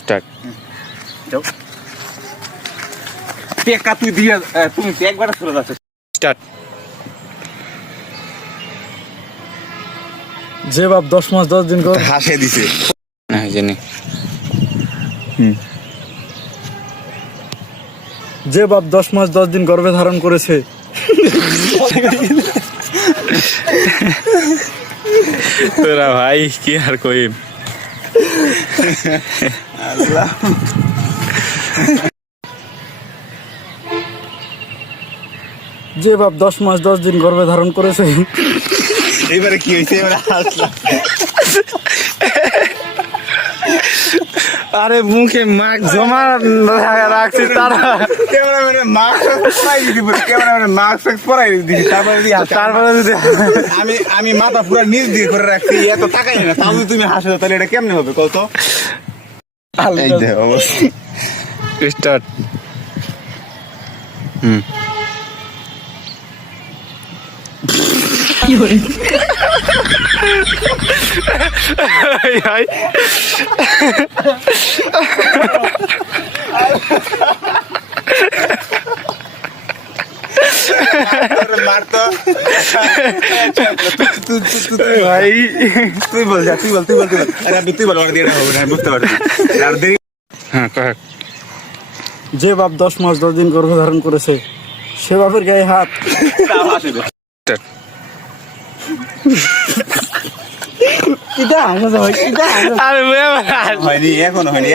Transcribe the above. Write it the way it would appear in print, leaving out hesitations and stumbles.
Start. যাও টেকা তুই দিয়ে তুমি একবার চলে যাচ্ছে। স্টার্ট। যে বাপ 10 মাস 10 দিন গর্ভে হাসে দিছে। না জানি। যে বাপ 10 মাস 10 দিন গর্ভে ধারণ করেছে তোরা ভাই কি আর কইম। যে বাপ 10 মাস 10 দিন গর্ভে ধারণ করেছে এবারে কি হয়েছে? এবারে হাসলাম। আরে মুখে মাস্ক জমা রাখছি তারা, ক্যামেরাম্যানে মাস্ক পরাই দিবি, ক্যামেরাম্যানে মাস্ক পরাই দিবি, তারপরে যদি আমি মাথা পুরো নিচ দিয়ে করে রাখছি, এত তাকাই না, তাও যদি তুমি হাসো তাহলে এটা কেমনে হবে কত? এই দেখো অবস্থা। স্টার্ট। মারতো ভাই তুই বল যা, তুই বল। আরে আমি তুই বল, আর দিয়ে হবে না, আমি বুঝতে পারছি। আর দেরি হ্যাঁ কয়েক। যে বাপ 10 মাস 10 দিন গর্ভে ধারণ করেছে সে বাপের গায়ে হাত। তাও হাসে দে। কিটা হাসা হয়, কিটা হাসা আরে হয়নি, এখনো হয়নি।